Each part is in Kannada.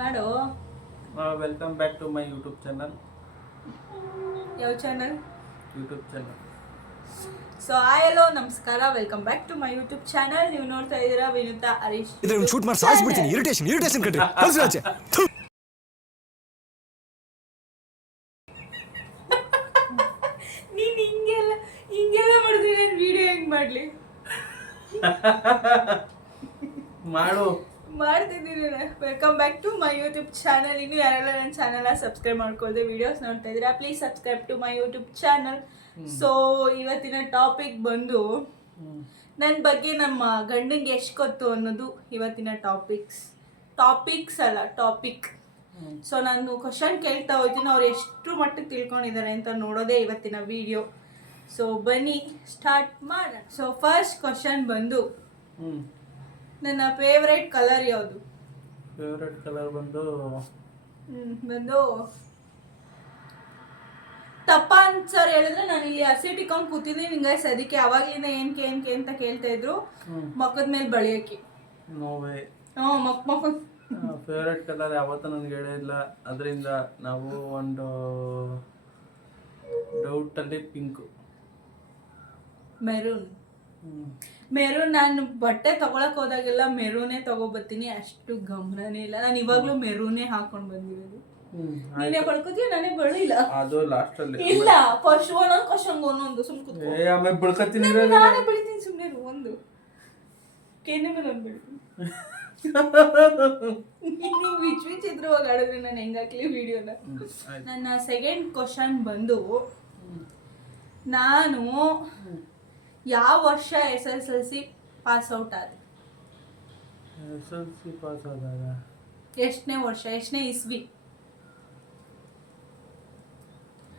ಮಾಡು. Welcome back to my YouTube channel. ಯಾವ channel? YouTube channel. So hello ನಮಸ್ಕಾರ, welcome back to my YouTube channel. ನೀವು ನೋಡ್ತಾ ಇದ್ದೀರಾ ವಿನುತಾ ಹರೀಶ್. ಇದನ್ನ ಶೂಟ್ ಮಾಡಿ ಸಾಯಿಸ್ಬಿಡ್ತೀನಿ. ಇರಿಟೇಷನ್ ಕಟ್ರಿ ಕಳ್ಸಿ ಆಚೆ. ನೀನು ಹಿಂಗೆಲ್ಲ ಮಾಡಿದ್ರೆ ನಾನು ವಿಡಿಯೋ ಹೆಂಗ್ ಮಾಡಲಿ? ಮಾಡ್ತಿದ್ದೀನಿ. Welcome back to my YouTube channel. ಇನ್ನು ಯಾರೆಲ್ಲ ನನ್ನ ಚಾನಲ್ನ ಸಬ್ಸ್ಕ್ರೈಬ್ ಮಾಡ್ಕೊಳ್ದೆ ವಿಡಿಯೋಸ್ ನೋಡ್ತಾ ಇದ್ದೀರಾ, please subscribe to my YouTube channel. So ಇವತ್ತಿನ ಟಾಪಿಕ್ ಬಂದು ನನ್ನ ಬಗ್ಗೆ ನಮ್ಮ ಗಂಡಂಗೆ ಎಷ್ಟು ಗೊತ್ತು ಅನ್ನೋದು ಇವತ್ತಿನ ಟಾಪಿಕ್ಸ್ ಅಲ್ಲ ಟಾಪಿಕ್. ಸೊ ನಾನು ಕ್ವಶನ್ ಕೇಳ್ತಾ ಹೋಗ್ತೀನಿ, ಅವ್ರು ಎಷ್ಟು ಮಟ್ಟಿಗೆ ತಿಳ್ಕೊಂಡಿದ್ದಾರೆ ಅಂತ ನೋಡೋದೇ ಇವತ್ತಿನ ವಿಡಿಯೋ. ಸೊ ಬನ್ನಿ ಸ್ಟಾರ್ಟ್ ಮಾಡೋಣ. ಸೊ ಫಸ್ಟ್ ಕ್ವಶನ್ ಬಂದು, ನನ್ನ ಫೇವ್ರೇಟ್ ಕಲರ್ ಯಾವುದು? ಫೇವ್ರೇಟ್ ಕಲರ್ ಬಂದು ತಪ್ಪ ಆನ್ಸರ್ ಹೇಳಿದ್ರೆ ನಾನು ಇಲ್ಲಿ ಹಸಿಟ್ ಇಟ್ಕೊಂಡು ಕೂತಿದ್ದೀನಿ ನಿಂಗೆ ಅದಕ್ಕೆ ಅವಾಗ್ಲಿಂದ ಏನ್ಕೆ ಅಂತ ಕೇಳ್ತಾ ಇದ್ರು. ಮಕ್ಕದ ಮೇಲೆ ಬಳಿಯಕ್ಕೆ ನೋವೇ. ಮಕ್ಕದ ಫೇವ್ರೇಟ್ ಕಲರ್ ಯಾವತ್ತೂ ನನಗೆ ಹೇಳಿಲ್ಲ, ಅದರಿಂದ ನಾವು ಒಂದು ಡೌಟಲ್ಲಿ ಪಿಂಕು. ಮೆರೂನ್ ನಾನು ಬಟ್ಟೆ ತಗೊಳಕ್ ಹೋದಾಗೆಲ್ಲ ಮೆರೂನೇ ತಗೋಬರ್ತೀನಿ, ಅಷ್ಟು ಗಮನನೇ ಇಲ್ಲ. ನಾನು ಇವಾಗ್ಲೂ ಮೆರೂನೇ ಹಾಕೊಂಡ್ ಬಂದಿರೋದು. ನೀನೇ ಬಳ್ಕೋತೀಯ, ನಾನೇ ಬಳಿಲ್ಲ. ಅದು ಲಾಸ್ಟ್ ಅಲ್ಲಿ ಇಲ್ಲ, ಫಸ್ಟ್ ಒಂದೊಂದು ಕ್ವಶನ್ ಒಂದೊಂದು ಸುಮ್ನೆ ಆಮೇಲೆ ಬಳ್ಕತ್ತೀನಿ. ನಾನೇ ಬೆಳಿತೀನಿ, ಸುಮ್ಮನೆ ಒಂದು ಕೆನೆ ಮೇಲೆ ಒಂದು ಬೆಳಿತೀನಿ. ವಿಚಿತ್ರವಾಗಿ ಆಡಿದ್ರೆ ನಾನು ಹೆಂಗಾಕ್ಲಿ ವಿಡಿಯೋನ. ನನ್ನ ಸೆಕೆಂಡ್ ಕ್ವಶನ್ ಬಂದು, ನಾನು ಯಾವ ವರ್ಷ SSLC ಪಾಸ್ ಔಟ್ ಆದೆ? SSLC ಪಾಸ್ ಆದಾಗ ಎಷ್ಟನೇ ವರ್ಷ, ಎಷ್ಟನೇ ಇಸ್ವಿ?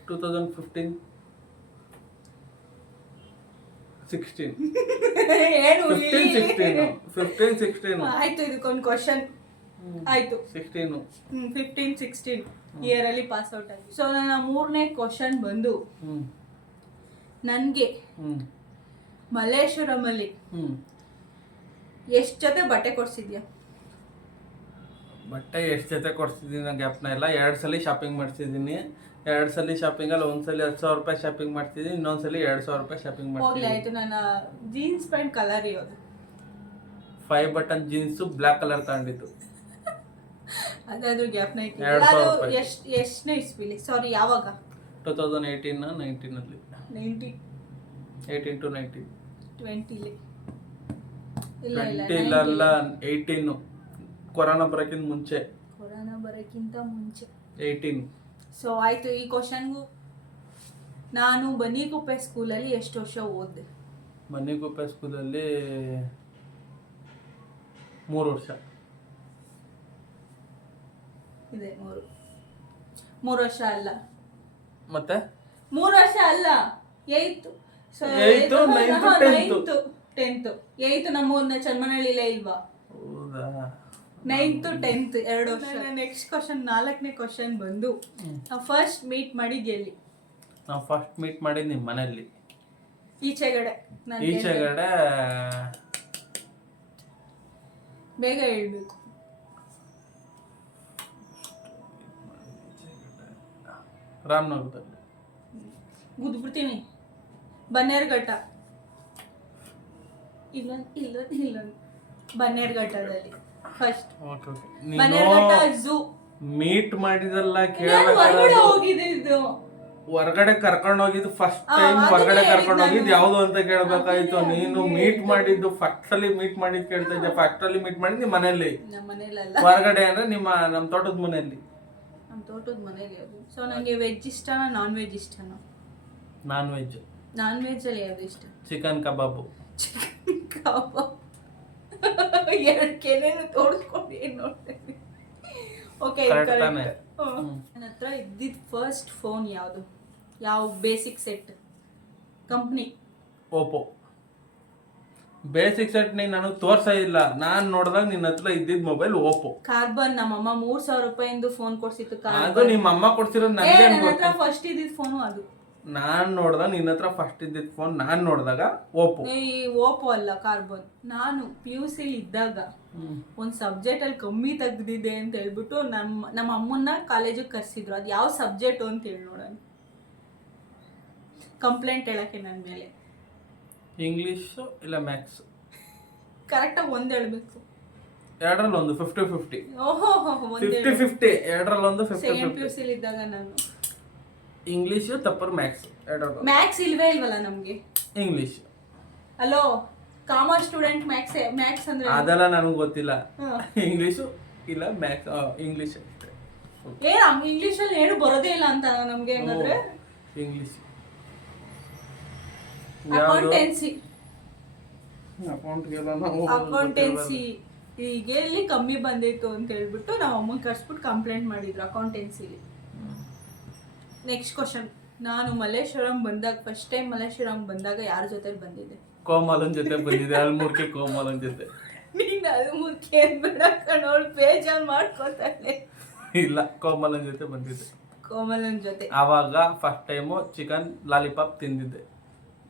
2015 16 ಏನು 15-16 ಆಯ್ತು. ಇದಕ್ಕೊಂದು ಕ್ವಶನ್ ಆಯ್ತು. 16 15-16 ಇಯರ್ ಅಲ್ಲಿ ಪಾಸ್ ಔಟ್ ಆಗಿ. ಸೊ ನನ್ನ ಮೂರನೇ ಕ್ವಶನ್ ಬಂದು, ನನಗೆ ಮಲ್ಲೇಶ್ವರಮಲ್ಲಿ ಎಷ್ಟು ಜೊತೆ ಬಟ್ಟೆ ಕೊಡ್ಸಿದ್ಯಾ? ಬಟ್ಟೆ ಎಷ್ಟು ಜೊತೆ ಕೊಡ್ಸಿದ್ದೀನಿ ನಂಗೆ ಜ್ಞಾಪನ ಇಲ್ಲ. 2 ಸಲ ಶಾಪಿಂಗ್ ಮಾಡಿಸಿದ್ದೀನಿ. 2 ಸಲ ಶಾಪಿಂಗಲ್ಲಿ ಒಂದ್ಸಲಿ 10,000 ರೂಪಾಯಿ ಶಾಪಿಂಗ್ ಮಾಡ್ತಿದ್ದೀನಿ, ಇನ್ನೊಂದ್ಸಲಿ 2,000 ರೂಪಾಯಿ ಶಾಪಿಂಗ್ ಮಾಡ್ತೀನಿ. ಆಯ್ತು. ನನ್ನ ಜೀನ್ಸ್ ಪ್ಯಾಂಟ್ ಕಲರ್ ಯಾವುದು? 5 ಬಟನ್ ಜೀನ್ಸು ಬ್ಲ್ಯಾಕ್ ಕಲರ್ ತಗೊಂಡಿದ್ದು. ಅದಾದ್ರೂ ಜ್ಞಾಪನ ಐತಿ. ಎಷ್ಟನೇ ಇಸ್ವಿಲಿ? ಸಾರಿ, ಯಾವಾಗ? 2018-19 ಅಲ್ಲಿ. 18 to 19. 20 ಇಲ್ಲ 18. ಕೊರೋನಾ ಬರೋಕ್ಕಿಂತ ಮುಂಚೆ. 18. ಸೊ ಆಯ್ತು. ಈ ಕ್ವಶನ್ಗೂ, ನಾನು ಬನ್ನಿಗುಪ್ಪೆ ಸ್ಕೂಲಲ್ಲಿ ಎಷ್ಟು ವರ್ಷ ಓದಿದೆ? ಬನ್ನಿಗುಪ್ಪೆ ಸ್ಕೂಲಲ್ಲಿ 3 ವರ್ಷ ಇದೆ. 3 ವರ್ಷ ಅಲ್ಲ, ಮತ್ತೆ 3 ವರ್ಷ ಅಲ್ಲ, 8th 8th ನಮ್ಮೂರ್ನ ಚನ್ಮನಹಳ್ಳಿಲೇ ಇಲ್ವಾ? ಹೌದಾ? 9th 10th 2 ವರ್ಷ. ನೆಕ್ಸ್ಟ್ ಕ್ವಶನ್, 4ನೇ ಕ್ವಶನ್ ಬಂದು, ನಾವು ಫಸ್ಟ್ ಮೀಟ್ ಮಾಡಿದ್ದು ಎಲ್ಲಿ? ನಾವು ಫಸ್ಟ್ ಮೀಟ್ ಮಾಡಿದ್ದು ನಿಮ್ಮ ಮನೆಯಲ್ಲಿ. ಈಚೆಗಡೆ ಬೇಗ ಹೇಳ್ಬೇಕು. ರಾಮನಗರದಲ್ಲಿ. ಗುದ್ಬಿಡ್ತೀನಿ. ಬನ್ನೇರ್ಘಟ್ಟ. ಇಲ್ಲ ಬನ್ನೇರ್ಘಟ್ಟದಲ್ಲಿ ಫಸ್ಟ್. ಬನ್ನೇರ್ಘಟ್ಟ ಝೂ ಮೀಟ್ ಮಾಡಿದಲ್ಲ, ಹೊರಗಡೆ ಹೋಗಿದ್ದು. ಹೊರಗಡೆ ಕರ್ಕೊಂಡು ಹೋಗಿದ್ದು ಫಸ್ಟ್ ಟೈಮ್. ಹೊರಗಡೆ ಕರ್ಕೊಂಡು ಹೋಗಿದ್ದು ಯಾವ್ದು ಅಂತ ಕೇಳ್ಬೇಕಾಯ್ತು. ನೀನು ಮೀಟ್ ಮಾಡಿದ್ದು ಫಸ್ಟ್ ಅಲ್ಲಿ ಮೀಟ್ ಮಾಡಿದ್ ಕೇಳ್ತಾ ಇದ್ದೆ. ಫಸ್ಟ್ ಅಲ್ಲಿ ಮೀಟ್ ಮಾಡಿದ್ ನಿಮ್ಮ ಮನೆಯಲ್ಲಿ. ಹೊರಗಡೆ ಅಂದ್ರೆ ನಮ್ಮ ತೋಟದ ಮನೆಯಲ್ಲಿ. ನಮ್ಮ ತೋಟದ ಮನೆಯಲ್ಲಿ. ಸೊ ನಂಗೆ ವೆಜ್ ಇಷ್ಟನಾ ನಾನ್ ವೆಜ್ ಇಷ್ಟನಾ? Non veg. ನಾನ್ ವೆಜ್ ಅಲ್ಲಿ ಯಾವ್ದು ಇಷ್ಟ? ಚಿಕನ್ ಕಬಾಬು. ಎರಡು ಕೆನೆನು ತೋರಿಸ್ಕೊಂಡು ಏನ್ ನೋಡ್ತೇನೆ. ಓಕೆ, ನನ್ನ ಹತ್ರ ಇದ್ದಿದ್ದು ಫಸ್ಟ್ ಫೋನ್ ಯಾವುದು? ಯಾವ basic set company? Oppo. Basic set ನೀನು ನನಗೆ ತೋರ್ಸೇ ಇಲ್ಲ. ನಾನು ನೋಡಿದಾಗ ನಿನ್ನ ಹತ್ರ ಇದ್ದಿದ್ದು ಮೊಬೈಲ್ ಓಪೋ. ಕಾರ್ಬನ್. ನಮ್ಮಮ್ಮ 3,000 ರೂಪಾಯಿಂದು ಫೋನ್ ಕೊಡ್ಸಿತ್ತು. ಅದು ನಿಮ್ಮ ಅಮ್ಮ ಕೊಡ್ಸಿರೋದು ನನಗೆ ನನ್ನ ಹತ್ರ ಫಸ್ಟ್ ಇದ್ದಿದ್ದು ಫೋನು ಅದು. ನಾನ್ ನೋಡ್ದಾಗ ನಿನ್ನ ಹತ್ರ ಫಸ್ಟ್ ಇದ್ದಿದ್ ಫೋನ್ ನಾನ್ ನೋಡಿದಾಗ ಓಪೋ. ಈ ಓಪೋ ಅಲ್ಲ ಕಾರ್ಬನ್. ನಾನು PUC ಇದ್ದಾಗ ಒಂದು ಸಬ್ಜೆಕ್ಟಲ್ಲಿ ಕಮ್ಮಿ ತೆಗ್ದಿದೆ ಅಂತ ಹೇಳ್ಬಿಟ್ಟು ನಮ್ಮ ಅಮ್ಮನ್ನ ಕಾಲೇಜಿಗೆ ಕರೆಸಿದ್ರು. ಅದು ಯಾವ ಸಬ್ಜೆಕ್ಟು ಅಂತ ಹೇಳಿ ನೋಡೋಣ, ಕಂಪ್ಲೇಂಟ್ ಹೇಳಕ್ಕೆ ನನ್ನ ಮೇಲೆ. ಇಂಗ್ಲೀಷು ಇಲ್ಲ ಮ್ಯಾಥ್ಸ್? ಕರೆಕ್ಟಾಗಿ ಒಂದು ಹೇಳ್ಬೇಕು. ಎರಡರಲ್ಲಿ ಒಂದು 50-50. ಓಹೋ 50-50 ಎರಡರಲ್ಲೊಂದು 50-50. PUC ಇದ್ದಾಗ ನಾನು ಇಂಗ್ಲೀಷು ತಪ್ಪರ್ ಮ್ಯಾಥ್ಸ್ ಎರಡರಲ್ಲೂ. ಮ್ಯಾಥ್ಸ್ ಇಲ್ವೇ ಇಲ್ವಲ್ಲ ನಮಗೆ. English. Hello, commerce student maths ಅಂದ್ರೆ ಅದೆಲ್ಲ ನನಗೆ ಗೊತ್ತಿಲ್ಲ. ಇಂಗ್ಲೀಷು ಇಲ್ಲ ಮ್ಯಾಥ್ಸ್, ಇಂಗ್ಲೀಷ್ ಅಷ್ಟೇ. ಇಂಗ್ಲೀಷಲ್ಲಿ ಏನು ಬರೋದೇ ಇಲ್ಲ ಅಂತ ನಮ್ಗೆ. ಹೆಂಗಂದ್ರೆ ಇಂಗ್ಲೀಷ್, ಅಕೌಂಟೆನ್ಸಿ ಅಕೌಂಟೆನ್ಸಿ ಈಗ ಎಲ್ಲಿ ಕಮ್ಮಿ ಬಂದಿತ್ತು ಅಂತ ಹೇಳ್ಬಿಟ್ಟು ನಾವು ಅಮ್ಮನ ಕರ್ಸ್ಬಿಟ್ಟು ಕಂಪ್ಲೇಂಟ್ ಮಾಡಿದ್ರು ಅಕೌಂಟೆನ್ಸಿಲಿ. Next question. ನಾನು ಮಲ್ಲೇಶ್ವರಂ ಬಂದಾಗ, ಫಸ್ಟ್ ಟೈಮ್ ಮಲ್ಲೇಶ್ವರಂ ಬಂದಾಗ ಯಾರ ಜೊತೆ ಬಂದಿದ್ದೆ? ಕೋಮಲನ್ ಜೊತೆ ಬಂದಿದೆ. ಅಲ್ಮೂರ್ಕೆ ಕೋಮಲನ್ ಜೊತೆ. ನೀನು ಅಲ್ಮೂರ್ಕೆ ಬೇಡ ಕಣೋಳು, ಬೇಜಾರು ಮಾಡ್ಕೊತಾಳೆ. ಇಲ್ಲ, ಕೋಮಲನ್ ಜೊತೆ ಬಂದಿದ್ದೆ. ಕೋಮಲನ್ ಜೊತೆ ಆವಾಗ ಫಸ್ಟ್ ಟೈಮು ಚಿಕನ್ ಲಾಲಿಪಾಪ್ ತಿಂದಿದ್ದೆ.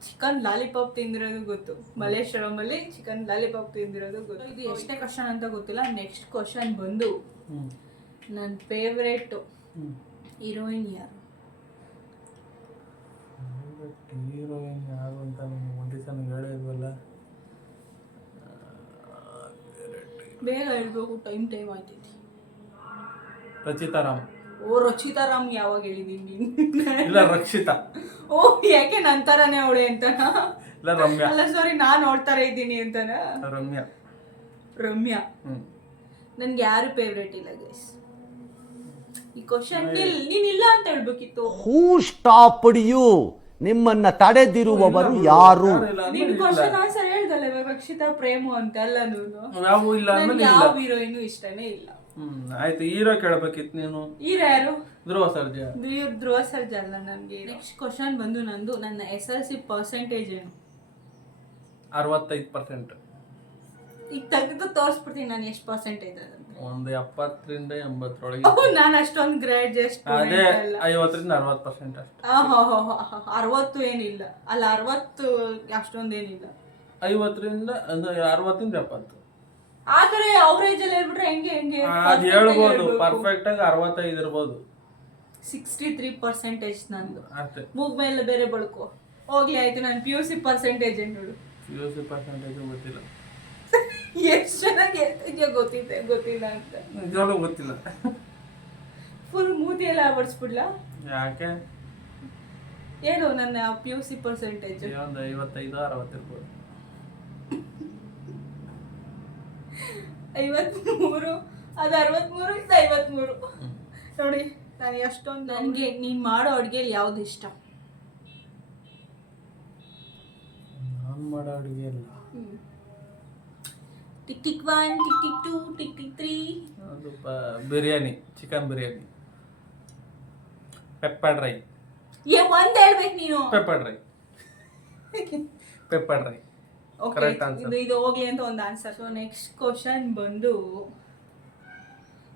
ಚಿಕನ್ ಲಾಲಿಪಾಪ್ ತಿಂದಿರೋದು ಗೊತ್ತು, ಮಲ್ಲೇಶ್ವರಂ ಅಲ್ಲಿ ಚಿಕನ್ ಲಾಲಿಪಾಪ್ ತಿಂದಿರೋದು ಗೊತ್ತು. ಇದು ಎಷ್ಟೇ ಕ್ವಶನ್ ಅಂತ ಗೊತ್ತಿಲ್ಲ. ನೆಕ್ಸ್ಟ್ ಕ್ವಶನ್ ಬಂದು, ನನ್ನ ಫೇವ್ರೇಟ್ ಹೀರೋಯಿನ್ ಯಾರು? ಹೀರೋಯಿನ್ ಯಾರು ಅಂತ ಒಂದು ದಿವಸ ಹೇಳಿದ್ವಲ್ಲ. ಬೇಗ ಹೇಳ್ಬೇಕು, ಟೈಮ್ ಆಯ್ತೈತಿ. ರಚಿತಾ ರಾಮ್. ಓ, ರಚಿತಾ ರಾಮ್ ಯಾವಾಗ ಹೇಳಿದೀನಿ ನೀನು? ಇಲ್ಲ, ರಕ್ಷಿತಾ. ಓ, ಯಾಕೆ ನನ್ನ ಥರನೇ ಅವಳೆ ಅಂತನಾ? ಇಲ್ಲ, ರಮ್ಯಾ. ಅಲ್ಲ ಸಾರಿ, ನಾನು ನೋಡ್ತಾರ ಇದ್ದೀನಿ ಅಂತನಾ? ರಮ್ಯಾ. ನನ್ಗೆ ಯಾರು ಫೇವ್ರೇಟ್ ಇಲ್ಲ ಗೈಸ್. ಈ ಕ್ವಶನ್ ನೀನಿಲ್ಲ ಅಂತ ಹೇಳ್ಬೇಕಿತ್ತು. ಹೂ ಸ್ಟಾಪ್ಡ್ ಯು? ನಿಮ್ಮನ್ನ ತಡೆದಿರುವವರು ಯಾರು? ನಿನ್ ಕ್ವಶನ್ ಆನ್ಸರ್ ಹೇಳ್ದಲ್ಲ ಇವಾಗ, ರಕ್ಷಿತಾ ಪ್ರೇಮು ಅಂತ. ಅಲ್ಲ, ಯಾವ ಇಲ್ಲ ನನ್ಗೆ ಯಾವ ಹೀರೋಯಿನ್ ಇಷ್ಟನೇ ಇಲ್ಲ. ಆಯ್ತು, ಹೀರೋ ಕೇಳಬೇಕಿತ್ತು ನೀನು. ಹೀರೋ ಯಾರು? ಧ್ರುವ ಸರ್ಜಾ. ಧ್ರುವ ಸರ್ಜಾ ಅಲ್ಲ ನನ್ಗೆ. ನೆಕ್ಸ್ಟ್ ಕ್ವಶನ್ ಬಂದು ನಂದು, ನನ್ನ SLC ಪರ್ಸೆಂಟೇಜ್ ಏನು? 65%. ಈಗ ತೆಗೆದು ತೋರಿಸ್ಬಿಡ್ತೀನಿ ನಾನು ಎಷ್ಟು ಪರ್ಸೆಂಟೇಜ್ ಅದಂತ. ಒಂದು 70ರಿಂದ 80 ನಾನು ಅಷ್ಟೊಂದು ಗ್ರೇಡ್ ಜಸ್ಟ್ ಅದೇ 50ರಿಂದ 60% ಅಷ್ಟೇ. 60 ಏನಿಲ್ಲ ಅಲ್ಲ, 60 ಅಷ್ಟೊಂದೇನಿಲ್ಲ. 50ರಿಂದ 60ರಿಂದ 70. ಆದ್ರೆ ಅವರೇಜ್ ಅಲ್ಲಿ ಹೇಳ್ಬಿಟ್ರೆ ಹೆಂಗೆ ಅದು ಹೇಳ್ಬೋದು, ಪರ್ಫೆಕ್ಟ್ ಆಗಿ 65 ಇರ್ಬೋದು. 63% ನಂದು ಅಷ್ಟೇ. ಮೂಗ್ ಮೇಲೆ ಬೇರೆ ಬಳ್ಕೊ ಹೋಗ್ಲಿ. ಆಯ್ತು, ನಾನು PUC ಪರ್ಸೆಂಟೇಜ್ ನೋಡು. PUC ಪರ್ಸೆಂಟೇಜ್ ಗೊತ್ತಿಲ್ಲ. ಎಷ್ಟು ಚೆನ್ನಾಗಿ ಹೇಳ್ತಿದ್ಯೋ ಗೊತ್ತಿಲ್ಲ ಅಂತ. ನಿಜವಾಗ್ಲೂ ಗೊತ್ತಿಲ್ಲ. ಫುಲ್ ಮೂತಿ ಎಲ್ಲ ಬಡಿಸ್ಬಿಡ್ಲಾ? ಯಾಕೆ ಹೇಳು ನನ್ನ PUC ಪರ್ಸೆಂಟೇಜ್. ಒಂದು 55-60 ಇರ್ಬೋದು. 53. ಅದು 63, ಇದು 53. ನೋಡಿ, ನಾನು ಎಷ್ಟೊಂದು. ನನಗೆ ನೀನು ಮಾಡೋ ಅಡುಗೆಯಲ್ಲಿ ಯಾವ್ದು ಇಷ್ಟ? ನಾನು ಮಾಡೋ ಅಡುಗೆ ಎಲ್ಲ tick tick 1, tick tick 2, tick tick 3. ಅದು biryani, chicken biryani, pepper dry. ಒಂದು ಹೇಳ್ಬೇಕು ನೀನು. Pepper dry. Correct answer. ಇದು ಹೋಗ್ಲಿ ಅಂತ ಒಂದು ಆನ್ಸರ್. ಸೊ ನೆಕ್ಸ್ಟ್ ಕ್ವಶನ್ ಬಂದು,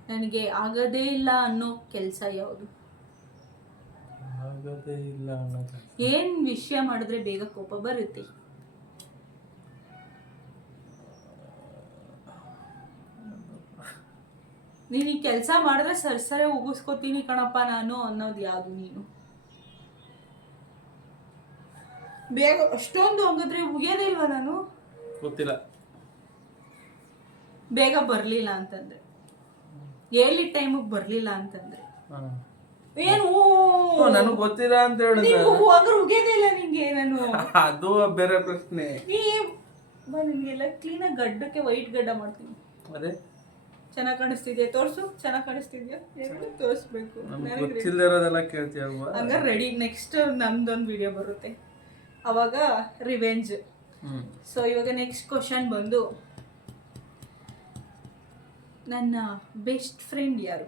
ನನಗೆ ಆಗದೇ ಇಲ್ಲ ಅನ್ನೋ ಕೆಲಸ ಯಾವುದು? ಆಗದೇ ಇಲ್ಲ ಅನ್ನೋ ಏನ್ ವಿಷಯ ಮಾಡಿದ್ರೆ ಬೇಗ ಕೋಪ ಬರುತ್ತೆ? ನೀನು ಈ ಕೆಲಸ ಮಾಡಿದ್ರೆ ಸರಿ ಉಗಿಸ್ಕೊತೀನಿ ಕಣಪ್ಪ ನಾನು ಅನ್ನೋದು ಯಾವುದು ನೀನು? ಬೇಗ ಅಷ್ಟೊಂದು ಹೋಗಿದ್ರೆ ಉಗಿಯೋದೇ ಇಲ್ವಾ ನಾನು? ಗೊತ್ತಿಲ್ಲ. ಬೇಗ ಬರ್ಲಿಲ್ಲ ಅಂತಂದ್ರೆ, ಹೇಳಿದ ಟೈಮಿಗೆ ಬರ್ಲಿಲ್ಲ ಅಂತಂದ್ರೆ ಏನು? ನನಗೆ ಗೊತ್ತಿಲ್ಲ ಅಂತ ಹೇಳಿದ್ರೆ ಉಗಿಯೋದೇ ಇಲ್ಲ ನಿಂಗೆ ನಾನು. ಅದು ಬೇರೆ ಪ್ರಶ್ನೆ. ನಿನ್ಗೆಲ್ಲ ಕ್ಲೀನಾಗಿ ಗಡ್ಡಕ್ಕೆ ವೈಟ್ ಗಡ್ಡ ಮಾಡ್ತೀನಿ. ಅದೇ ಚೆನ್ನಾಗಿ ಕಾಣಿಸ್ತಿದ್ಯಾ? ತೋರ್ಸು. ಚೆನ್ನಾಗಿ ಕಾಣಿಸ್ತಿದ್ಯಾ? ತೋರಿಸ್ಬೇಕು. ಗೊತ್ತಿಲ್ಲದೆಲ್ಲ ಕೇಳ್ತೀಯ ಹಂಗಾರೆ ರೆಡಿ. ನೆಕ್ಸ್ಟ್ ನಮ್ದೊಂದು ವಿಡಿಯೋ ಬರುತ್ತೆ, ಅವಾಗ ರಿವೆಂಜ್. ಸೊ ಇವಾಗ ನೆಕ್ಸ್ಟ್ ಕ್ವಶನ್ ಬಂದು, ನನ್ನ ಬೆಸ್ಟ್ ಫ್ರೆಂಡ್ ಯಾರು?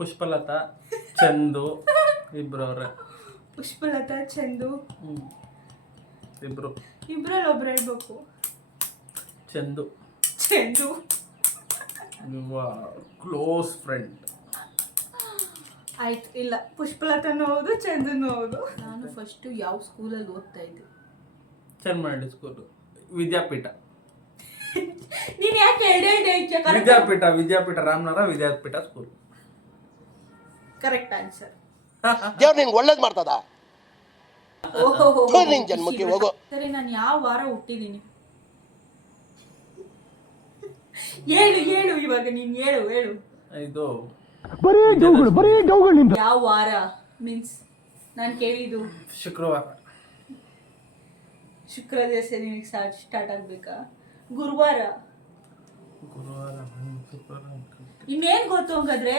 ಪುಷ್ಪಲತಾ, ಚಂದು ಇಬ್ರು ಅವ್ರೆ. ಪುಷ್ಪಲತಾ, ಚಂದು ಇಬ್ರಲ್ಲಿ ಒಬ್ರು ಹೇಳ್ಬೇಕು. Chandu Chandu close friend. ಆಯ್ತು, ಇಲ್ಲ ಪುಷ್ಪಲತನೂ ಹೌದು, ಚಂದನು ಹೌದು. ನಾನು ಫಸ್ಟು ಯಾವ ಸ್ಕೂಲಲ್ಲಿ ಓದ್ತಾ ಇದ್ದೆ? ಚನ್ಮಳ್ಳಿ ಸ್ಕೂಲು, ವಿದ್ಯಾಪೀಠ. ನೀನ್ ಯಾಕೆ ವಿದ್ಯಾಪೀಠ ರಾಮನಗರ ವಿದ್ಯಾಪೀಠ ಸ್ಕೂಲ್. Correct answer. ದೇವ್ರು ನಿಂಗೆ ಒಳ್ಳೇದು ಮಾಡ್ತದ. ನಿನ್ ಜನ್ಮಕ್ಕೆ ಹೋಗೋ. ಸರಿ, ನಾನು ಯಾವ ವಾರ ಹುಟ್ಟಿದೀನಿ? ಹೇಳು ಇವಾಗ ನೀನ್ ಹೇಳು. ಇದು ಯಾವ ವಾರ ಮೀನ್ಸ್ ನಾನು ಕೇಳಿದ್ದು ಶುಕ್ರವಾರ. ಶುಕ್ರ ದಿವಸ ನಿನಗೆ ಸ್ಟಾರ್ಟ್ ಆಗ್ಬೇಕಾ? ಗುರುವಾರ. ಶುಕ್ರವಾರ ಇನ್ನೇನ್ ಗೊತ್ತು ಹಂಗಾದ್ರೆ?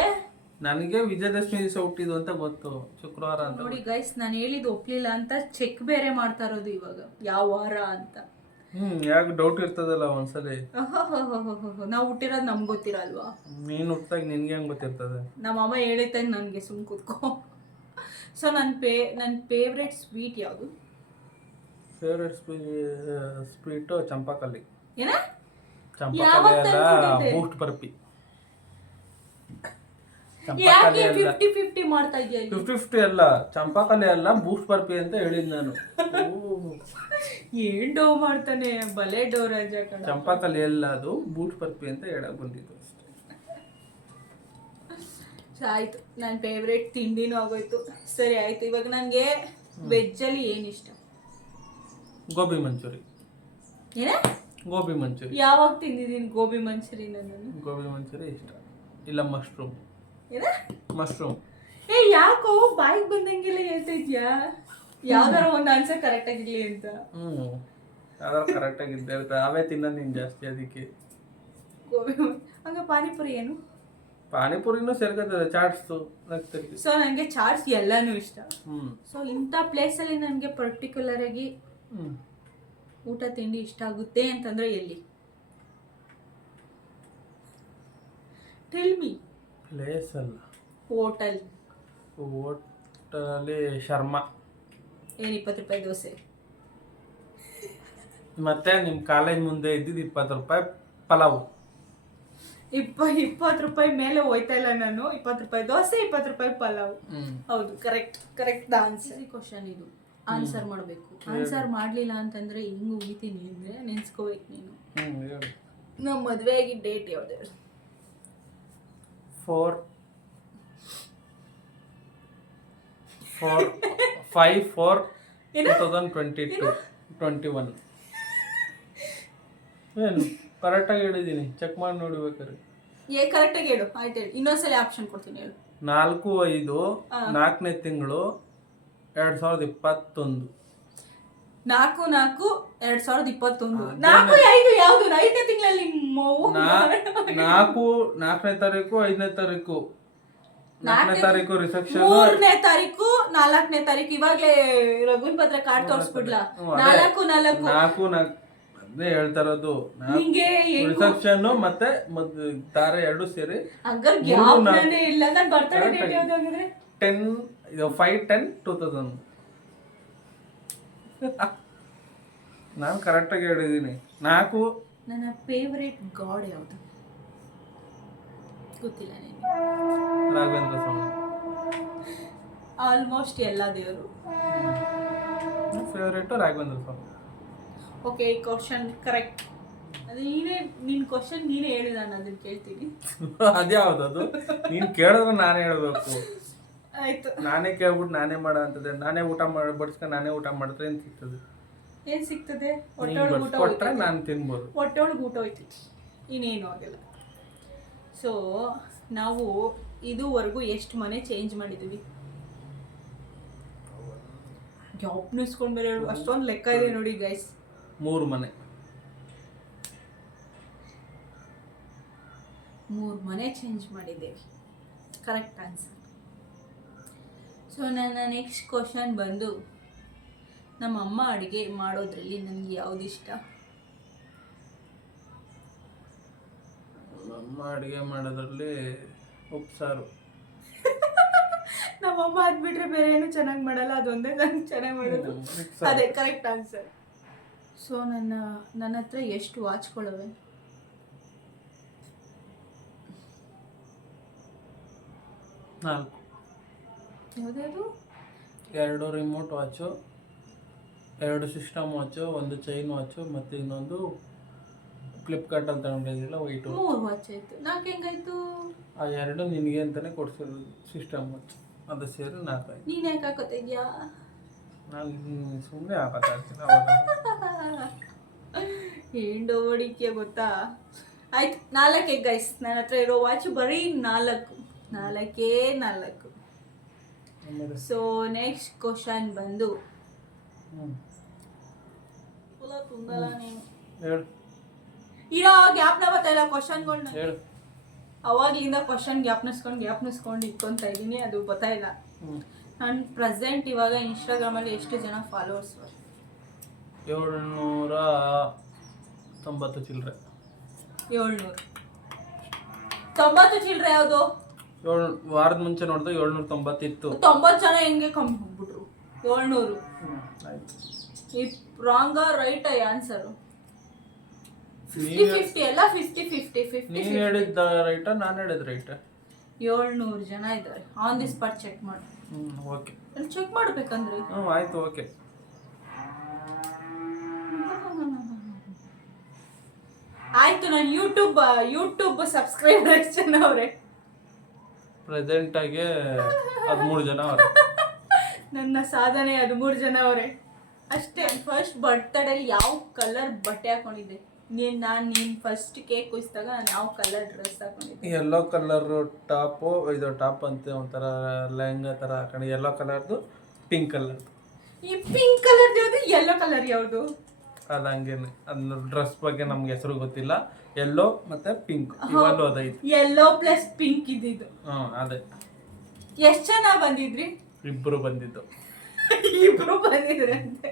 ನನಗೆ ವಿಜಯದಶಮಿ ದಿವಸ ಹುಟ್ಟಿದ್ದು ಅಂತ ಗೊತ್ತು, ಶುಕ್ರವಾರ ಅಂತ. ನೋಡಿ ಗೈಸ್, ನಾನು ಹೇಳಿದ್ದು ಒಪ್ಲಿಲ್ಲ ಅಂತ ಚೆಕ್ ಬೇರೆ ಮಾಡ್ತಾ ಇರೋದು ಇವಾಗ ಯಾವ ವಾರ ಅಂತ. ಯಾಕೆ ಡೌಟ್ ಇರ್ತದಲ್ಲ ಒಂದ್ಸಲಿ. ನಾವು ಹುಟ್ಟಿರೋದು ನಮ್ಗೆ ಗೊತ್ತಿರಲ್ವಾ? ನೀನು ಹುಟ್ಟಾಗ ನಿನ್ಗೆ ಹೆಂಗ್ ಗೊತ್ತಿರ್ತದೆ? ನಮ್ಮ ಅಮ್ಮ ಹೇಳಿದ್ದೆ ನನಗೆ ಸುಮ್ ಕೂತ್ಕೋ. ಸೊ ನನ್ನ ಫೇವ್ರೆಟ್ ಸ್ವೀಟ್ ಯಾವುದು? Favourite sweet champakali. ಏನ? ಚಂಪಾಕಲ್ಲಿ ಅಲ್ಲ, ಬೂಸ್ಟ್ ಬರ್ಪಿ. ಯಾಕೆ 50-50 ಮಾಡ್ತಾ ಇದೀಯ? 50-50 ಅಲ್ಲ, ಚಂಪಾಕಲ್ಲಿ ಅಲ್ಲ, ಬೂಸ್ಟ್ ಬರ್ಪಿ ಅಂತ ಹೇಳಿದ್ ನಾನು. ಏನ್ ಡೋ ಮಾಡ್ತಾನೆ, ಬಲೆ ಡೋ ರಾಜ ಕಣ. ಚಂಪಾಕಲ್ಲಿ ಅಲ್ಲ, ಅದು ಬೂಸ್ಟ್ ಬರ್ಪಿ ಅಂತ ಹೇಳಕ್ ಬಂದಿದ್ದು ಅಷ್ಟೇ. ಆಯ್ತು, ನನ್ನ ಫೇವ್ರೆಟ್ ತಿಂಡಿನೂ ಆಗೋಯ್ತು. ಸರಿ ಆಯ್ತು, ಇವಾಗ ನನಗೆ ವೆಜ್ಜಲ್ಲಿ ಏನು ಇಷ್ಟ? ಗೋಬಿ ಮಂಚೂರಿ. ಏನ? ಗೋಬಿ ಮಂಚೂರಿ. ಯಾವಾಗ ತಿಂದಿದ್ದೀನಿ ಗೋಬಿ ಮಂಚೂರಿ? ನಾನು ಗೋಬಿ ಮಂಚೂರಿ ಇಷ್ಟ. ಇಲ್ಲ ಮಶ್ರೂಮ್. ಏನ? ಮಶ್ರೂಮ್. ಯಾಕೋ ಬಾಯಿಗೆ ಬಂದಂಗೆಲ್ಲ ಹೇಳ್ತಾ ಇದ್ಯಾ? ಯಾವ್ದಾರ ಒಂದು ಆನ್ಸರ್ ಕರೆಕ್ಟ್ ಆಗಿರ್ಲಿ ಅಂತ. ಯಾವ್ದಾರ ಕರೆಕ್ಟ್ ಆಗಿದ್ದೆ ಅವೇ ತಿನ್ನೋದು ನೀನು ಜಾಸ್ತಿ, ಅದಕ್ಕೆ. ಗೋಬಿ ಹಂಗ ಪಾನಿಪುರಿ ಏನು? ಪಾನಿಪುರಿನೂ ಸೇರ್ಕೊತದೆ, ಚಾಟ್ಸು. ಸೊ ನನಗೆ ಚಾಟ್ಸ್ ಎಲ್ಲಾನು ಇಷ್ಟ. ಸೊ ಇಂಥ ಪ್ಲೇಸಲ್ಲಿ ನನಗೆ ಪರ್ಟಿಕ್ಯುಲರ್ ಆಗಿ ಊಟ ತಿಂಡಿ ಇಷ್ಟ ಆಗುತ್ತೆ ಅಂತಂದ್ರೆ ಎಲ್ಲಿ? Tell me. ಪ್ಲೇಸ್ ಅಲ್ಲ, ಹೋಟೆಲ್. ಹೋಟೆಲಲ್ಲಿ ಶರ್ಮಾ. ಏನು 20 ರೂಪಾಯಿ ದೋಸೆ? ಮತ್ತೆ ನಿಮ್ಮ ಕಾಲೇಜ್ ಮುಂದೆ ಇದ್ದಿದ್ದು 20 ರೂಪಾಯಿ ಪಲಾವು. 20 ರೂಪಾಯಿ ಮೇಲೆ ಹೋಯ್ತಾ ಇಲ್ಲ ನಾನು. 20 ರೂಪಾಯಿ ದೋಸೆ, 20 ರೂಪಾಯಿ ಪಲಾವ್. ಹೌದು, ಕರೆಕ್ಟ್ ಆನ್ಸರ್. ಕ್ವಶನ್ ಇದು, ಆನ್ಸರ್ ಮಾಡಬೇಕು. ಆನ್ಸರ್ ಮಾಡಲಿಲ್ಲ ಅಂತಂದ್ರೆ ಹಿಂಗೆ ಉಗಿತೀನಿ ಅಂದ್ರೆ ನೆನ್ಸ್ಕೋಬೇಕು ನೀನು. ನಮ್ಮ ಮದುವೆ ಆಗಿದ್ದ ಡೇಟ್ ಯಾವ್ದು? 5/4/2021. ಏನು ಕರೆಕ್ಟಾಗಿ ಹೇಳಿದ್ದೀನಿ, ಚೆಕ್ ಮಾಡಿ ನೋಡ್ಬೇಕಾರೆ. ಕರೆಕ್ಟಾಗಿ ಹೇಳು. ಆಯ್ತು ಹೇಳಿ, ಇನ್ನೊಂದ್ಸಲ ಆಪ್ಷನ್ ಕೊಡ್ತೀನಿ, ಹೇಳು. 4/5 4ನೇ ತಿಂಗಳು 2021. 4/4/2021. 4/5 ಯಾವುದು? 5ನೇ ತಿಂಗಳಲ್ಲಿ. 4ನೇ ತಾರೀಕು 5ನೇ ತಾರೀಕು 4ನೇ ತಾರೀಕು ರಿಸೆಪ್ಷನ್, 3ನೇ ತಾರೀಕು 4ನೇ ತಾರೀಕು. ಇವಾಗ್ಲೇ ರಘುನ್ ಪತ್ರ ಕಾರ್ಡ್ ತೋರಿಸ್ಬಿಡ್ಲಾ? 4/4 ಅದೇ ಹೇಳ್ತಾ ಇರೋದು. ರಿಸೆಪ್ಷನ್ ಮತ್ತೆ ತಾರೆ ಎರಡು ಸೇರಿ 5/10/2000. ನಾನು ಕರೆಕ್ಟಾಗಿ ಹೇಳಿದ್ದೀನಿ. 4. ನನ್ನ ಫೇವರೇಟ್ ಗಾಡ್ ಯಾವುದು? ಗೊತ್ತಿಲ್ಲ ನಿನಗೆ? ರಾಘವೇಂದ್ರ ಸ್ವಾಮಿ. ಆಲ್ಮೋಸ್ಟ್ ಎಲ್ಲ ದೇವರು. ಫೇವರೇಟು ರಾಘವೇಂದ್ರ ಸ್ವಾಮಿ. ಓಕೆ, ಈ ಕ್ವಶನ್ ಕರೆಕ್ಟ್. ಅದು ನಿನ್ನ ಕ್ವಶನ್ ನೀನೇ ಹೇಳು, ನಾನು ಅದನ್ನ ಕೇಳ್ತೀನಿ. ಅದ್ಯಾವುದು ಅದು? ನೀನು ಕೇಳಿದ್ರೆ ನಾನೇ ಹೇಳ್ಬೇಕು. ಆಯ್ತು, ನಾನೇ ಕೇಳ್ಬಿಟ್ಟು ನಾನೇ ಮಾಡೋ ಅಂತದೆ. ನಾನೇ ಊಟ ಮಾಡಿ ಬಡಿಸ್ಕೊಂಡು ನಾನೇ ಊಟ ಮಾಡಿದ್ರೆ ಏನು ಸಿಗ್ತದೆ? ಏನು ಸಿಗ್ತದೆ? ಕೊಟ್ಟರೆ ನಾನು ತಿನ್ಬೋದು. ಹೊಟ್ಟೆಯೊಳಗೆ ಊಟ ಹೋಯ್ತು, ಇನ್ನೇನು ಆಗಲ್ಲ. ಸೊ ನಾವು ಇದುವರೆಗೂ ಎಷ್ಟು ಮನೆ ಚೇಂಜ್ ಮಾಡಿದ್ದೀವಿ? ಜ್ಞಾಪನಿಸ್ಕೊಂಡು ಬೇರೆ ಅಷ್ಟೊಂದು ಲೆಕ್ಕ ಇದೆ ನೋಡಿ ಗೈಸ್. 3 ಮನೆ. 3 ಮನೆ ಚೇಂಜ್ ಮಾಡಿದ್ದೇವೆ. Correct answer. ಸೊ ನನ್ನ ನೆಕ್ಸ್ಟ್ ಕ್ವಶನ್ ಬಂದು, ನಮ್ಮ ಅಮ್ಮ ಅಡುಗೆ ಮಾಡೋದ್ರಲ್ಲಿ ನನಗೆ ಯಾವ್ದು ಇಷ್ಟ? ಅಮ್ಮ ಅಡುಗೆ ಮಾಡೋದ್ರಲ್ಲಿ ಉಪ್ಸಾರು. ನಮ್ಮಮ್ಮ ಅದ್ಬಿಟ್ರೆ ಬೇರೆ ಏನು ಚೆನ್ನಾಗಿ ಮಾಡಲ್ಲ, ಅದೊಂದೇ ನಂಗೆ ಚೆನ್ನಾಗಿ ಮಾಡೋದು. ಅದೇ ಕರೆಕ್ಟ್ ಆನ್ಸರ್. ಸೊ ನನ್ನ ಹತ್ರ ಎಷ್ಟು ವಾಚ್ಕೊಳ್ಳವೆ? 4. ಯಾವ್ದು 2 remote watch, 2 system watch, 1 chain watch, ಮತ್ತು ಇನ್ನೊಂದು ಫ್ಲಿಪ್ಕಾರ್ಟಲ್ಲಿ ತಗೊಂಡಿದ್ದಿಲ್ಲ ವೈಟು. 3 ವಾಚ್ ಆಯ್ತು. 4 ಹೆಂಗಾಯ್ತು? ಆ 2 ನಿನಗೆ ಅಂತಲೇ ಕೊಡ್ಸಿರೋದು ಸಿಸ್ಟಮ್ ವಾಚ್, ಅದು ಸೇರಿ 4 ಆಯ್ತು. ನೀನ್ ಯಾಕೆ ಹಾಕೋತಾ ಇದೆಯಾ? ನಾನು ಸುಮ್ಮನೆ ಹಾಕೋತಾ ಇರ್ತೀನಿ ಅವಾಗ. ಏನು ಹೊಡಿಕೆ ಗೊತ್ತಾ? ಆಯ್ತು 4 ಗೈಸ್, ನನ್ನ ಹತ್ರ ಇರೋ ವಾಚ್ ಬರೀ 4 ಆಮೇಲೆ ಸೊ ನೆಕ್ಸ್ಟ್ ಕ್ವಶನ್ ಬಂದು ತುಂಬಲ್ಲ ನೀನು ಹೇಳು ಇರೋ ಗ್ಯಾಪ್ನ ಬರ್ತಾಯಿಲ್ಲ ಕ್ವಶನ್ಗಳನ್ನ. ಹೇಳು. ಅವಾಗಿಂದ ಕ್ವಶನ್ ಗ್ಯಾಪ್ನಿಸ್ಕೊಂಡು ಇಟ್ಕೊತಾ ಇದ್ದೀನಿ, ಅದು ಗೊತ್ತಾಯಿಲ್ಲ. ನಾನು ಪ್ರೆಸೆಂಟ್ ಇವಾಗ ಇನ್ಸ್ಟಾಗ್ರಾಮಲ್ಲಿ ಎಷ್ಟು ಜನ ಫಾಲೋವರ್ಸ್? 790 ಚಿಲ್ಲರೆ. 790 ಚಿಲ್ಲರೆ ಯಾವುದು? ವಾರದ ಮುಂಚೆ ನೋಡಿದ್ರೆ 790 ಇತ್ತು. 90 ಜನ ಹೆಂಗೆ ಕಮ್ಮಿ ಹೋಗ್ಬಿಟ್ರು? 700. ಆಯ್ತು. ಈ ರಾಂಗ ರೈಟ್ ಆನ್ಸರು? 50-50 ಅಲ್ಲ, 50-50. ನೀನು ಹೇಳಿದ್ದ ರೈಟಾ ನಾನು ಹೇಳಿದ ರೈಟಾ? 700 ಜನ ಇದ್ದಾರೆ. ಆನ್ ದಿ ಸ್ಪಾಟ್ ಚೆಕ್ ಮಾಡಿ. ಓಕೆ, ಚೆಕ್ ಮಾಡ್ಬೇಕಂದ್ರೆ ಆಯ್ತು. ಓಕೆ, ಆಯ್ತು. ನಾನು ಯೂಟ್ಯೂಬ್ ಸಬ್ಸ್ಕ್ರೈಬರ್ ಎಷ್ಟು ಜನ ಅವರೇ? ಪ್ರೆಸೆಂಟ್ ಆಗಿ 13 ಜನ ಅವ್ರೆ. ನನ್ನ ಸಾಧನೆ 13 ಜನ ಅವರೇ ಅಷ್ಟೇ. ಫಸ್ಟ್ ಬರ್ತಡೇಲಿ ಯಾವ ಕಲರ್ ಬಟ್ಟೆ ಹಾಕೊಂಡಿದ್ದೆ ನೀನು ಫಸ್ಟ್ ಕೇಕ್ ಕುಯ್ಸಿದಾಗ ನಾನು ಯಾವ ಕಲರ್ ಡ್ರೆಸ್ ಹಾಕೊಂಡಿದ್ದೆ? ಯೆಲ್ಲೋ ಕಲರ್ ಟಾಪು, ಇದು ಟಾಪ್ ಅಂತ ಒಂಥರ ಲೆಹಂಗಾ ಥರ ಹಾಕೊಂಡು, ಯೆಲ್ಲೋ ಕಲರ್ದು, ಪಿಂಕ್ ಕಲರ್ದು. ಈ ಪಿಂಕ್ ಕಲರ್ ಯಾವುದು, ಯೆಲ್ಲೋ ಕಲರ್ ಯಾವುದು? ಅದು ಹಂಗೇನೆ, ಅದ್ರ ಡ್ರೆಸ್ ಬಗ್ಗೆ ನಮ್ಗೆ ಹೆಸರು ಗೊತ್ತಿಲ್ಲ. ಯೆಲ್ಲೋ ಮತ್ತೆ ಪಿಂಕ್ ಇವೆಲ್ಲೂ ಅದೈತಿ. ಯೆಲ್ಲೋ ಪ್ಲಸ್ ಪಿಂಕ್ ಇದ್ದಿದ್ದು. ಅದೇ. ಎಷ್ಟು ಜನ ಬಂದಿದ್ರಿ? 2 ಬಂದಿದ್ದು. 2 ಬಂದಿದ್ರಂತೆ.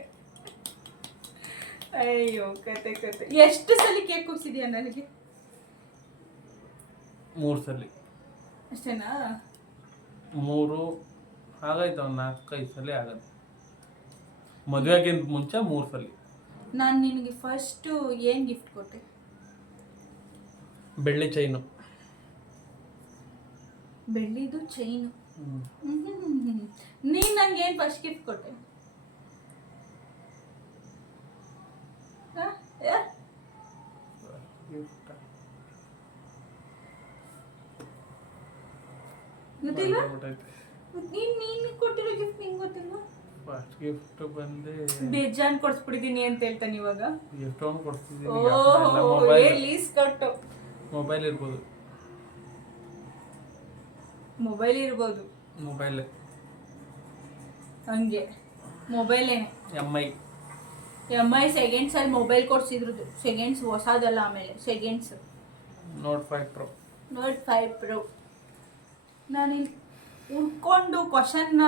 ಅಯ್ಯೋ ಕತೆ. ಎಷ್ಟು ಸಲ ಕೇಕ್ ಕುಯ್ಸಿದ್ಯಾ ನನಗೆ? 3 ಸಲ. ಅಷ್ಟೇನಾ? 3 ಆಗಾಯ್ತು, 4-5 ಸಲ ಆಗತ್ತೆ. ಮದುವೆಗಿಂತ ಮುಂಚೆ 3 ಸಲ. ನಾನು ನಿನಗೆ ಫಸ್ಟು ಏನು ಗಿಫ್ಟ್ ಕೊಟ್ಟೆ? ಬೆಳ್ಳಿ ಚೈನು. ಬೆಳ್ಳಿದು ಚೈನು. ನೀನು ನನಗೆ ಏನು ಫಸ್ಟ್ ಗಿಫ್ಟ್ ಕೊಟ್ಟೆ? ಗೊತ್ತಿಲ್ಲ? ನೀನು ಕೊಟ್ಟಿರೋ ಗಿಫ್ಟ್ ನಿಂಗೆ ಗೊತ್ತಿಲ್ಲ? ಫಸ್ಟ್ ಗಿಫ್ಟ್ ಬಂದು ಬೇಜಾನ್ ಕೊಡ್ಸ್ಬಿಟ್ಟಿದ್ದೀನಿ ಅಂತ ಹೇಳ್ತಾನೆ ಇವಾಗ. ಎಷ್ಟೊಂದು ಕೊಡ್ತಿದ್ದೀನಿ. ಲೀಸ್ ಕಟ್ಟು. ಮೊಬೈಲ್ ಇರ್ಬೋದು. ಮೊಬೈಲ್ ಹಂಗೆ ಮೊಬೈಲೇ. MI ಸೆಕೆಂಡ್ಸ್ ಅಲ್ಲಿ ಮೊಬೈಲ್ ಕೊಡ್ಸಿದ್ರದ್ದು. ಸೆಕೆಂಡ್ಸ್ ಹೊಸದಲ್ಲ, ಆಮೇಲೆ ಸೆಕೆಂಡ್ಸ್ ನೋಟ್ 5 Pro. ನಾನಿಲ್ಲಿ ಉಳ್ಕೊಂಡು ಕ್ವಶನ್ನ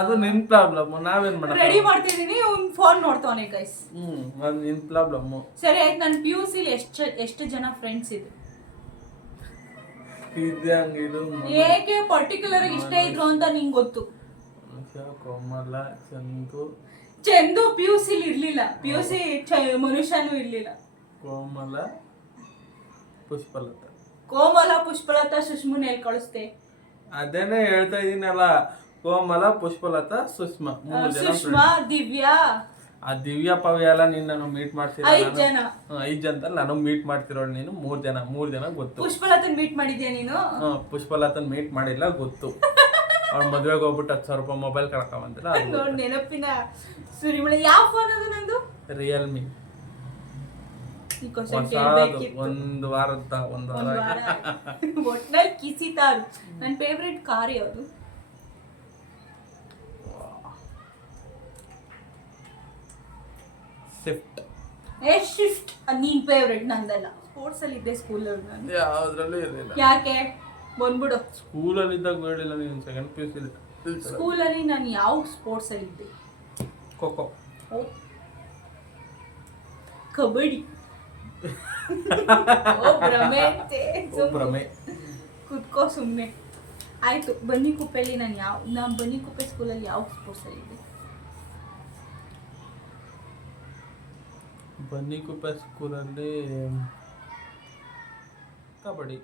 ಅದು ನಿನ್ ಪ್ರಾಬ್ಲಮ್, ನಾವೇನ್ ಮಾಡೋದು? ರೆಡಿ ಮಾಡ್ತಿದ್ದೀನಿ, ಅವ್ನು ಫೋನ್ ನೋಡ್ತಾವನೆ ಗೈಸ್. ಅದು ನಿನ್ ಪ್ರಾಬ್ಲಮ್. ಸರಿ ಆಯ್ತು. ನನ್ನ PUC ಎಷ್ಟು ಜನ ಫ್ರೆಂಡ್ಸ್ ಇದ್ರು? ಏಕೆ ಪರ್ಟಿಕ್ಯುಲರ್ ಆಗಿ ಇಷ್ಟ ಇದ್ರು ಅಂತ ನಿಂಗೆ ಗೊತ್ತು? ಕೋಮಲ, ಚಂದು PUC ಇರ್ಲಿಲ್ಲ. PUC ಮನುಷ್ಯನೂ ಇರ್ಲಿಲ್ಲ. ಕೋಮಲ, ಪುಷ್ಪಲತಾ ಸುಷ್ಮನ್ ಎಲ್ಲಿ ಕಳಿಸ್ತೆ? ಅದೇನೆ ಹೇಳ್ತಾ ಇದೀನಲ್ಲ, ಕೋಮಲ, ಪುಷ್ಪಲತಾ, ಸುಷ್ಮಾ, 3 ಜನ. ಸುಷ್ಮಾ, ದಿವ್ಯಾ, ಆ ದಿವ್ಯಾ ಪವ್ಯ ಎಲ್ಲ ನಾನು ಮೀಟ್ ಮಾಡ್ತೀನಿ. 5 ಜನ. 5 ಜನ ನಾನು ಮೀಟ್ ಮಾಡ್ತಿರೋಳು ನೀನು. 3 ಜನ ಗೊತ್ತು. ಪುಷ್ಪಲತನ್ ಮೀಟ್ ಮಾಡಿದ್ಯಾ ನೀನು? ಪುಷ್ಪಲತನ್ ಮೀಟ್ ಮಾಡಿಲ್ಲ, ಗೊತ್ತು. ಅವ್ಳ ಮದ್ವೆಗೆ ಹೋಗ್ಬಿಟ್ಟು 10,000 ರೂಪಾಯಿ ಮೊಬೈಲ್ ಕಳ್ಕೊಂಬಂದಿಲ್ಲ. ನೋಡಿ ನೆನಪಿನ ಸುರಿಮಳೆ. ಯಾವ ಫೋನ್ ಅದು ನಂದು? ರಿಯಲ್ಮಿ. ಈ ಕ್ವಶನ್ ಕೇಳಬೇಕಿತ್ತು. ಒಂದು ವಾರ ಒಟ್ನಲ್ಲಿ ಕಿಸಿತಾರು. ನನ್ನ ಫೇವ್ರೆಟ್ ಕಾರ್ ಯಾವುದು? ಸ್ವಿಫ್ಟ್. ಶಿಫ್ಟ್. ನೀನ್ ಫೇವ್ರೆಟ್, ನಂದಲ್ಲ. ಸ್ಪೋರ್ಟ್ಸ್ ಅಲ್ಲಿ ಇದ್ದೆ ಸ್ಕೂಲಲ್ಲಿ ನಾನು. ಯಾವ್ದ್ರಲ್ಲೂ ಇರಲಿಲ್ಲ. ಯಾಕೆ? ಬಂದ್ಬಿಡು. ಸ್ಕೂಲಲ್ಲಿ ಇದ್ದಾಗ ಹೇಳಿಲ್ಲ ನೀನು. ಸೆಕೆಂಡ್ PUC ಸ್ಕೂಲಲ್ಲಿ ನಾನು ಯಾವ ಸ್ಪೋರ್ಟ್ಸ್ ಅಲ್ಲಿ ಇದ್ದೆ? ಖೋಖೋ. ಕಬಡ್ಡಿ. ಭ್ರಮೆ. ಕುತ್ಕೋ ಸುಮ್ಮನೆ. ಆಯ್ತು. ಬನ್ನಿಕುಪ್ಪೆಯಲ್ಲಿ ನಾನು ಬನ್ನಿಕುಪ್ಪೆ ಸ್ಕೂಲಲ್ಲಿ ಯಾವ ಸ್ಪೋರ್ಟ್ಸ್ ಅಲ್ಲಿ ಇದ್ದೆ? ಬನ್ನಿಕುಪ್ಪೆ ಸ್ಕೂಲಲ್ಲಿ ಕಬಡ್ಡಿ.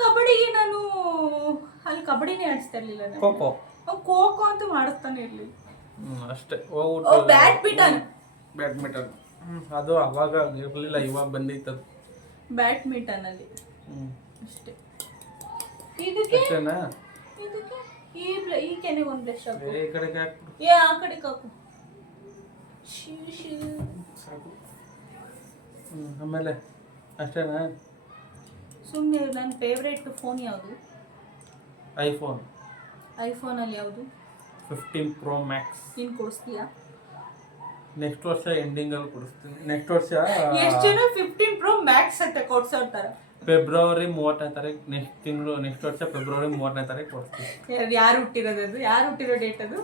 ಕಬಡ್ಡಿಗೆ ನಾನು ಅಲ್ಲಿ ಕಬಡ್ಡಿನೇ ಆಡಿಸ್ತಾ ಇರ್ಲಿಲ್ಲ. ಖೋಖೋ. ಖೋಖೋ ಅಂತ ಮಾಡಿಸ್ತಾನೆ ಇರ್ಲಿ. ಅಷ್ಟೇ ಓ ಹೋಗ್ಬಿಟ್ಟು ಬ್ಯಾಡ್ಮಿಂಟನ್. ಅದು ಅವಾಗ ಇರ್ಲಿಲ್ಲ, ಇವಾಗ ಬಂದಿತ್ತದು. ಬ್ಯಾಡ್ಮಿಂಟನ್ ಅಲ್ಲಿ ಅಷ್ಟೇ. ಇದಕ್ಕೆ ಅಷ್ಟೇನಾ? ಇದಕ್ಕೆ ಈ ಕೆನೆಗೆ ಒಂದು ಬ್ರಷ್ ಹಾಕು. ಈ ಕಡೆಗೆ ಹಾಕ್ಬಿಡು ಏ ಆ ಕಡೆಗೆ ಹಾಕು. ಸಾಕು. ಆಮೇಲೆ ಅಷ್ಟೇನಾ? ಸುಮ್ಮನೆ ನನ್ನ ಫೇವ್ರೇಟ್ ಫೋನ್ ಯಾವುದು? ಐಫೋನಲ್ಲಿ ಯಾವುದು? 15 Pro Max. ನೀನು ಕೊಡಿಸ್ತೀಯಾ? ನೆಕ್ಸ್ಟ್ ವರ್ಷ ಎಂಡಿಂಗಲ್ಲಿ ಕೊಡಿಸ್ತೀನಿ. ನೆಕ್ಸ್ಟ್ ವರ್ಷ ಎಷ್ಟು ಜನ 15 Pro Max ಅಂತ ಕೊಡ್ಸೋರ್ತಾರ? ಫೆಬ್ರವರಿ 30ನೇ ತಾರೀಕು, ನೆಕ್ಸ್ಟ್ ವರ್ಷ ಫೆಬ್ರವರಿ 30ನೇ ತಾರೀಕು ಕೊಡಿಸ್ತೀನಿ. ಯಾರು ಹುಟ್ಟಿರೋದು ಅದು? ಯಾರು ಹುಟ್ಟಿರೋ ಡೇಟ್ ಅದು?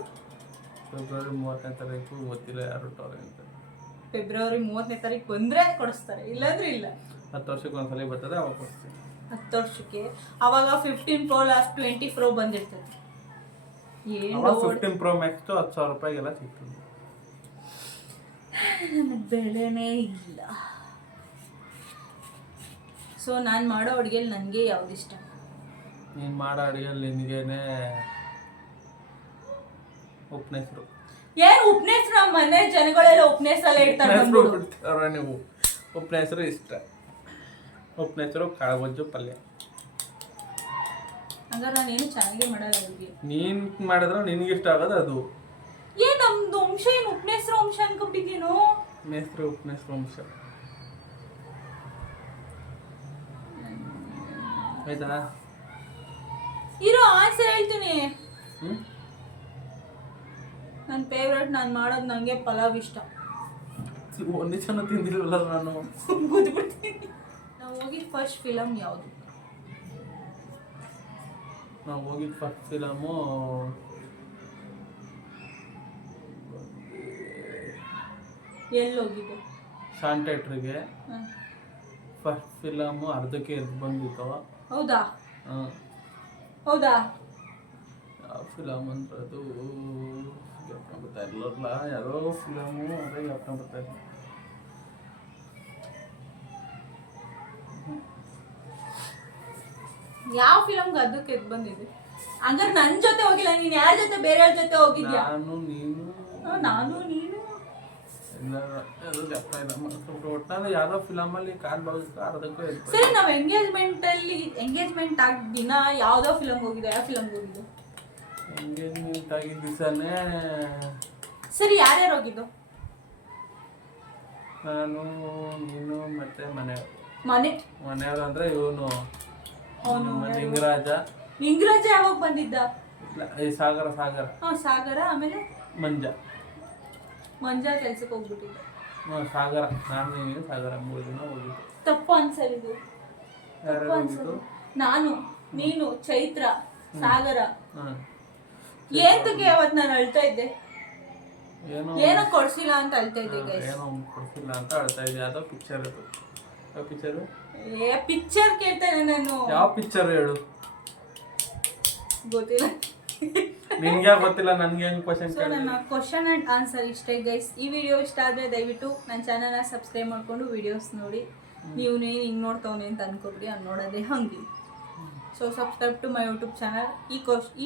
ಫೆಬ್ರವರಿ 30ನೇ ತಾರೀಕು ಗೊತ್ತಿಲ್ಲ ಯಾರು ಹುಟ್ಟವ್ರೆ ಅಂತ. ಫೆಬ್ರವರಿ 30ನೇ ತಾರೀಕು ಬಂದರೆ ಕೊಡಿಸ್ತಾರೆ, ಇಲ್ಲಾಂದ್ರೆ ಇಲ್ಲ. 10 ವರ್ಷಕ್ಕೆ ಒಂದ್ಸಲ ಬರ್ತದೆ, ಅವಾಗ ಕೊಡಿಸ್ತೀನಿ. 10 ವರ್ಷಕ್ಕೆ ಅವಾಗ 15 Pro ಲಾಸ್ಟ್ 20 Pro ಬಂದಿರ್ತದೆ. ಏನು 15 Pro Max 10,000 ರೂಪಾಯಿಗೆಲ್ಲ ಸಿಗ್ತದೆ. ನನಗೆ ಬೆಲೆನೇ ಇಲ್ಲ. ಸೊ ನಾನು ಮಾಡೋ ಅಡುಗೆಲಿ ನನಗೆ ಯಾವ್ದು ಇಷ್ಟ? ನೀನು ಮಾಡೋ ಅಡುಗೆಯಲ್ಲಿ ನಿನಗೇನೆ ಉಪ್ನೇಸರು. ಏನು ಉಪ್ನೇಸರು? ನಮ್ಮ ಮನೆ ಜನಗಳೆಲ್ಲ ಉಪ್ನೇಸರಲ್ಲೇ ಇಡ್ತಾರೆ. ನೀವು ಉಪ್ನೇಸರು ಇಷ್ಟ. ಉಪ್ನೇಸರು, ಕಾಳುಗೊಜ್ಜು, ಪಲ್ಯ. ಹಂಗಾರೆ ನಾನೇನು ಚೆನ್ನಾಗಿ ಮಾಡಲ್ಲ ಅಡುಗೆ. ನೀನು ಮಾಡಿದ್ರೆ ನಿನಗೆ ಇಷ್ಟ ಆಗೋದು ಅದು. ನಮ್ದು ವಂಶ ಏನು ಉಪ್ನೇಸರು ವಂಶ ಅನ್ಕೊಂಡಿದ್ದೀನೋ? ಉಪ್ನೇಸರು ವಂಶ. ಆಯ್ತಾ? ಇರೋ ಆಸೆ ಹೇಳ್ತೀನಿ. ಹ್ಞೂ, ನನ್ನ ಫೇವ್ರೇಟ್ ನಾನು ಮಾಡೋದು ನನಗೆ ಪಲಾವ್ ಇಷ್ಟ. ಒಂದು ಜನ ತಿಂದಿಲ್ವಲ್ಲ ನಾನು. ಕೂತ್ಬಿಡ್ತೀನಿ. ನಾವು ಹೋಗಿದ್ದು ಫಸ್ಟ್ ಫಿಲಮ್ ಯಾವುದು? ನಾವು ಹೋಗಿದ್ದು ಫಸ್ಟ್ ಫಿಲಮು ಎಲ್ಲಿ ಹೋಗಿದ್ದು? ಶಾನ್ ಥಿಯೇಟ್ರಿಗೆ. ಫಸ್ಟ್ ಫಿಲಮು ಅರ್ಧಕ್ಕೆ ಎದ್ದು ಬಂದಿತ್ತು. ಹೌದಾ? ಹಾಂ. ಹೌದಾ? ಯಾವ ಫಿಲಮ್ ಅಂದ್ರೆ ಅದು ಜ್ಞಾಪನ ಬರ್ತಾ ಇರಲಿಲ್ಲ. ಯಾವುದೋ ಫಿಲಮು ಅದೇ ಜ್ಞಾಪನ ಬರ್ತಾ ಇಲ್ಲ. ಯಾವ ಫಿಲಮ್ಗೆ ಅದಕ್ಕೆ ಎದ್ದು ಬಂದಿದೆ? ಹಂಗಾರೆ ನನ್ನ ಜೊತೆ ಹೋಗಿಲ್ಲ, ನೀನು ಯಾರ ಜೊತೆ ಬೇರೆಯವ್ರ ಜೊತೆ ಹೋಗಿದ್ಯಾ? ನಾನು ನೀನು ಎಲ್ಲ ಅದು ಜ್ಞಾಪನ ಇಲ್ಲ. ಒಟ್ಟಿನಲ್ಲಿ ಯಾವುದೋ ಫಿಲಮಲ್ಲಿ ಕಾರ್ ಭಾಗಕ್ಕೆ ಅರ್ಧಕ್ಕೂ ಎದ್ದು. ಸರಿ, ನಾವು ಎಂಗೇಜ್ಮೆಂಟ್ ಆದ ದಿನ ಯಾವುದೋ ಫಿಲಮ್ಗೆ ಹೋಗಿದ್ದೆ. ಯಾವ ಫಿಲಮ್ಗೆ ಹೋಗಿದ್ದು? ಎಂಗೇಜ್ಮೆಂಟ್ ಆಗಿದ್ದ ದಿವಸನೇ. ಸರಿ, ಯಾರ್ಯಾರು ಹೋಗಿದ್ದು? ನಾನು, ನೀನು, ಮತ್ತೆ ಮನೆಯವರು ಅಂದರೆ ಇವನು ನಿಂಗರಾಜ ಯಾವಾಗ ಬಂದಿದ್ದ? ಈ ಸಾಗರ. ಹಾಂ, ಸಾಗರ. ಆಮೇಲೆ ಮಂಜ ಕೆಲ್ಸಕ್ಕೆ ಹೋಗ್ಬಿಟ್ಟಿದ್ದ. ಸಾಗರ, ನಾನು ನೀನು ಸಾಗರ 3 ದಿನ ಹೋಗಿದ್ದು. ತಪ್ಪು ಅನ್ಸಲಿದ್ದು. ಯಾರು ಹೋಗಿದ್ದು? ನಾನು, ನೀನು, ಚೈತ್ರ, ಸಾಗರ. ಹಾಂ. ಏತಕ್ಕೆ ಅವತ್ತು ನಾನು ಅಳ್ತಾ ಇದ್ದೆ? ಏನೋ ಕೊಡ್ಸಿಲ್ಲ ಅಂತ ಅಳ್ತಾ ಇದ್ದೆ. ಏನೋ ಕೊಡ್ಸಿಲ್ಲ ಅಂತ ಅಳ್ತಾ ಇದ್ದೆ. ಯಾವುದೋ ಪಿಕ್ಚರ್ ಅದು. ಯಾವ ಪಿಕ್ಚರು? ಪಿಕ್ಚರ್ ಕೇಳ್ತೇನೆ ನಾನು. ಯಾವ ಪಿಕ್ಚರ್ ಹೇಳು? ಗೊತ್ತಿಲ್ಲ. ನಿನ್ಗೆ ಗೊತ್ತಿಲ್ಲ, ನನ್ಗೆ ಹೆಂಗ್ ಕ್ವಶನ್? ಸೊ ನನ್ನ ಕ್ವಶನ್ ಆ್ಯಂಡ್ ಆನ್ಸರ್ ಇಷ್ಟೇ ಗೈಸ್. ಈ ವಿಡಿಯೋ ಇಷ್ಟ ಆದರೆ ದಯವಿಟ್ಟು ನನ್ನ ಚಾನಲ್ನ ಸಬ್ಸ್ಕ್ರೈಬ್ ಮಾಡಿಕೊಂಡು ವಿಡಿಯೋಸ್ ನೋಡಿ. ನೀವು ಹಿಂಗೆ ನೋಡ್ತವನೆ ಅಂತ ಅನ್ಕೋಬಿಡಿ, ಅದು ನೋಡೋದೇ ಹಂಗೆ. So subscribe to my YouTube channel.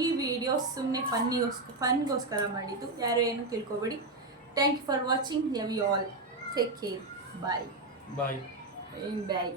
ಈ ವಿಡಿಯೋಸ್ ಸುಮ್ಮನೆ ಫನ್ಗೋಸ್ಕರ ಮಾಡಿದ್ದು, ಯಾರು ಏನು ತಿಳ್ಕೊಬೇಡಿ. Thank you for watching. Love you all. Take care. Bye. Bye. Bye.